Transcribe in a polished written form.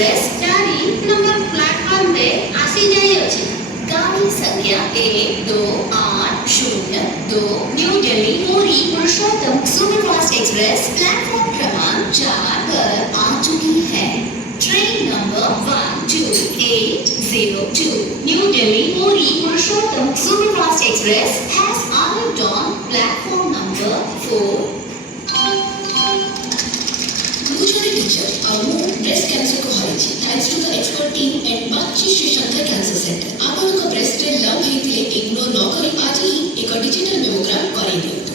Express गाड़ी number platform पे आसी जाई अछि। गाड़ी संख्या 12802 new Delhi Puri Purushottam superfast express platform क्रमांक 4 पर आ चुकी है। Train number 12802 new Delhi Puri Purushottam superfast express has arrived on platform number 4. Teacher, breast cancer को हराइछि thanks to the expert team and Bagchi Shri Shankar cancer centre आपनका ब्रेस्ट लंग हेतले इग्नोर न करी आज ही एक डिजिटल मेमोग्राम करेइ दियंतु।